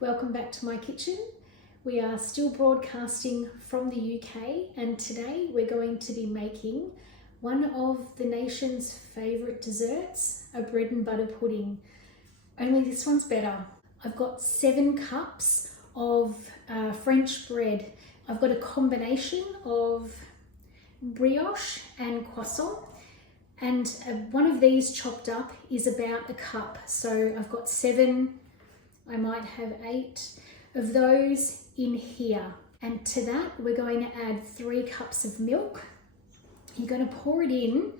Welcome back to my kitchen. We are still broadcasting from the UK, and today we're going to be making one of the nation's favourite desserts, a bread and butter pudding. Only this one's better. I've got 7 cups of French bread. I've got a combination of brioche and croissant, and one of these chopped up is about a cup. So I've got 7, I might have 8 of those in here. And to that, we're going to add 3 cups of milk. You're going to pour it in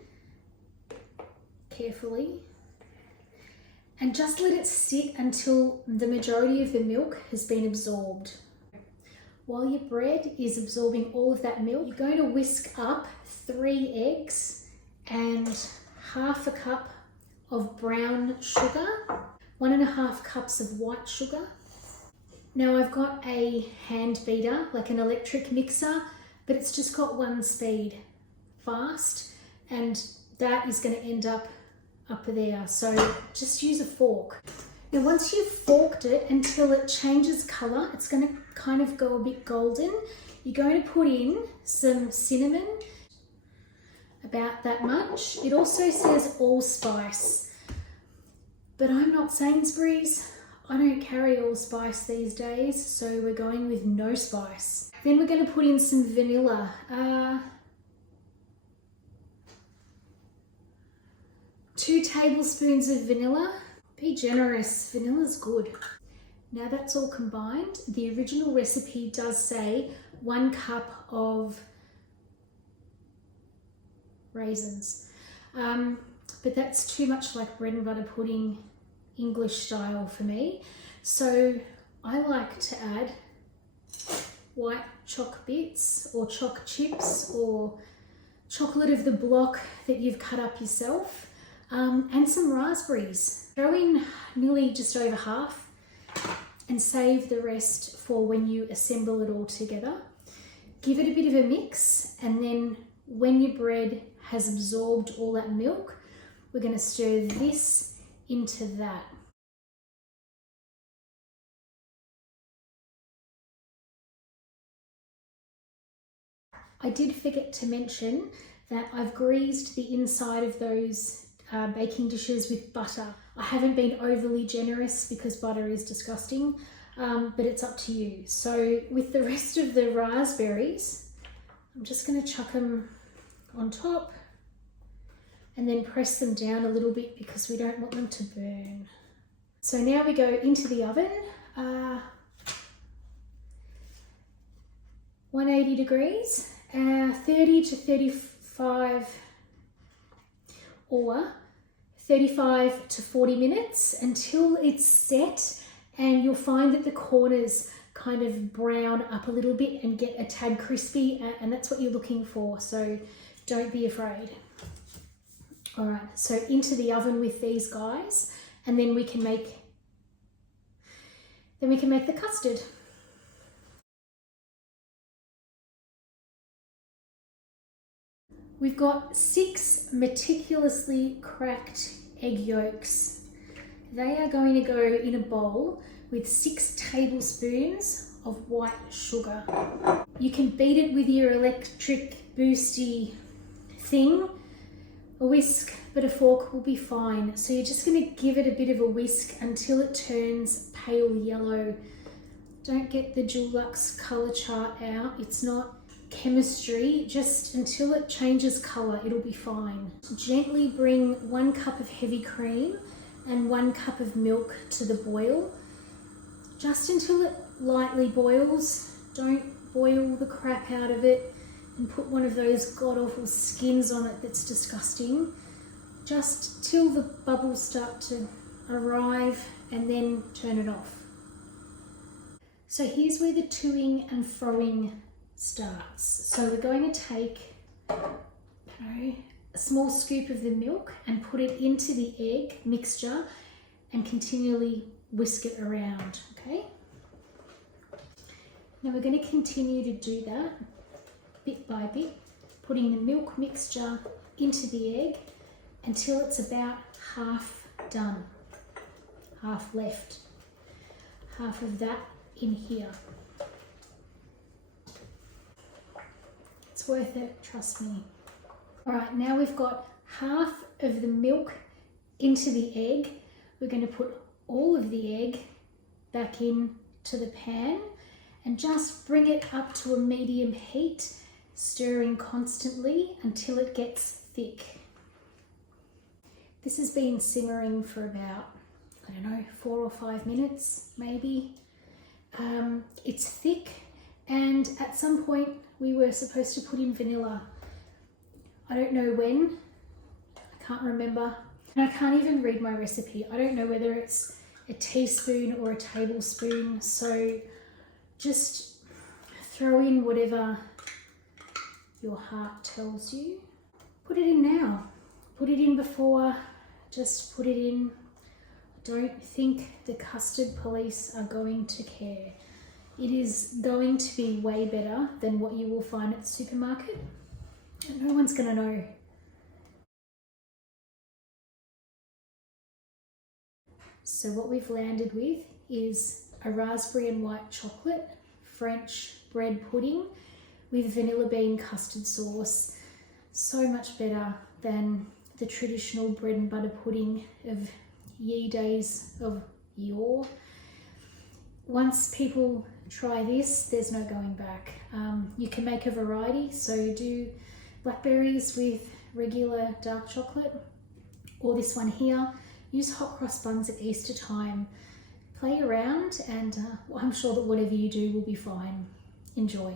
carefully and just let it sit until the majority of the milk has been absorbed. While your bread is absorbing all of that milk, you're going to whisk up 3 eggs and half a cup of brown sugar, 1.5 cups of white sugar. Now I've got a hand beater, like an electric mixer, but it's just got 1 speed, fast, and that is going to end up there. So just use a fork. Now once you've forked it until it changes colour, it's going to kind of go a bit golden. You're going to put in some cinnamon, about that much. It also says allspice, but I'm not Sainsbury's. I don't carry allspice these days, so we're going with no spice. Then we're going to put in some vanilla. 2 tablespoons of vanilla. Be generous, vanilla's good. Now that's all combined. The original recipe does say 1 cup of raisins, but that's too much like bread and butter pudding English style for me. So I like to add white choc bits or choc chips or chocolate of the block that you've cut up yourself, and some raspberries. Throw in nearly just over half and save the rest for when you assemble it all together. Give it a bit of a mix, and then when your bread has absorbed all that milk, we're going to stir this into that. I did forget to mention that I've greased the inside of those baking dishes with butter. I haven't been overly generous because butter is disgusting, but it's up to you. So with the rest of the raspberries, I'm just going to chuck them on top and then press them down a little bit because we don't want them to burn. So now we go into the oven, 180 degrees, 30 to 35 or 35 to 40 minutes until it's set, and you'll find that the corners kind of brown up a little bit and get a tad crispy, and that's what you're looking for, so don't be afraid. All right, so into the oven with these guys, and then we can make the custard. We've got 6 meticulously cracked egg yolks. They are going to go in a bowl with 6 tablespoons of white sugar. You can beat it with your electric boosty thing, a whisk, but a fork will be fine. So you're just going to give it a bit of a whisk until it turns pale yellow. Don't get the Dulux colour chart out. It's not chemistry. Just until it changes colour, it'll be fine. Gently bring 1 cup of heavy cream and 1 cup of milk to the boil, just until it lightly boils. Don't boil the crap out of it and put one of those god-awful skins on it that's disgusting. Just till the bubbles start to arrive, and then turn it off. So here's where the toing and froing starts. So we're going to take a small scoop of the milk and put it into the egg mixture and continually whisk it around, okay? Now we're going to continue to do that bit by bit, putting the milk mixture into the egg until it's about half done, half left. half of that in here. It's worth it, trust me. All right, now we've got half of the milk into the egg. We're going to put all of the egg back into the pan and just bring it up to a medium heat, stirring constantly until it gets thick. This has been simmering for about, I don't know, 4 or 5 minutes maybe. It's thick, and at some point we were supposed to put in vanilla. I don't know when, I can't remember, and I can't even read my recipe. I don't know whether it's a teaspoon or a tablespoon, so just throw in whatever your heart tells you. Put it in now. Put it in before, just put it in. I don't think the custard police are going to care. It is going to be way better than what you will find at the supermarket. And no one's going to know. So what we've landed with is a raspberry and white chocolate French bread pudding with vanilla bean custard sauce. So much better than the traditional bread and butter pudding of ye days of yore. Once people try this, there's no going back. You can make a variety, so you do blackberries with regular dark chocolate, or this one here. Use hot cross buns at Easter time. Play around, and I'm sure that whatever you do will be fine. Enjoy.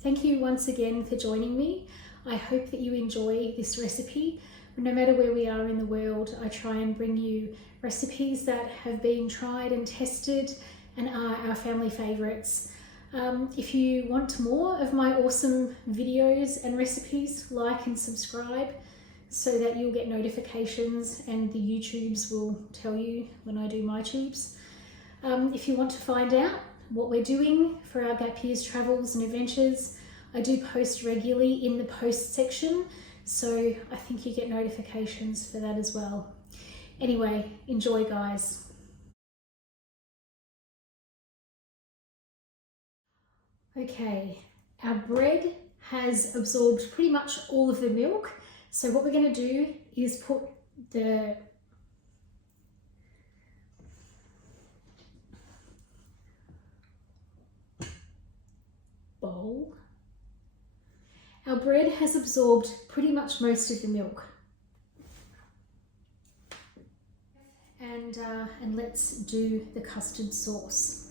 Thank you once again for joining me. I hope that you enjoy this recipe. No matter where we are in the world, I try and bring you recipes that have been tried and tested and are our family favourites. If you want more of my awesome videos and recipes, like and subscribe so that you'll get notifications and the YouTubes will tell you when I do my tubes. If you want to find out what we're doing for our gap year's travels and adventures, I do post regularly in the post section, so I think you get notifications for that as well. Anyway, enjoy guys. Okay, our bread has absorbed pretty much all of the milk, so what we're going to do is put the bowl. Our bread has absorbed pretty much most of the milk. And let's do the custard sauce.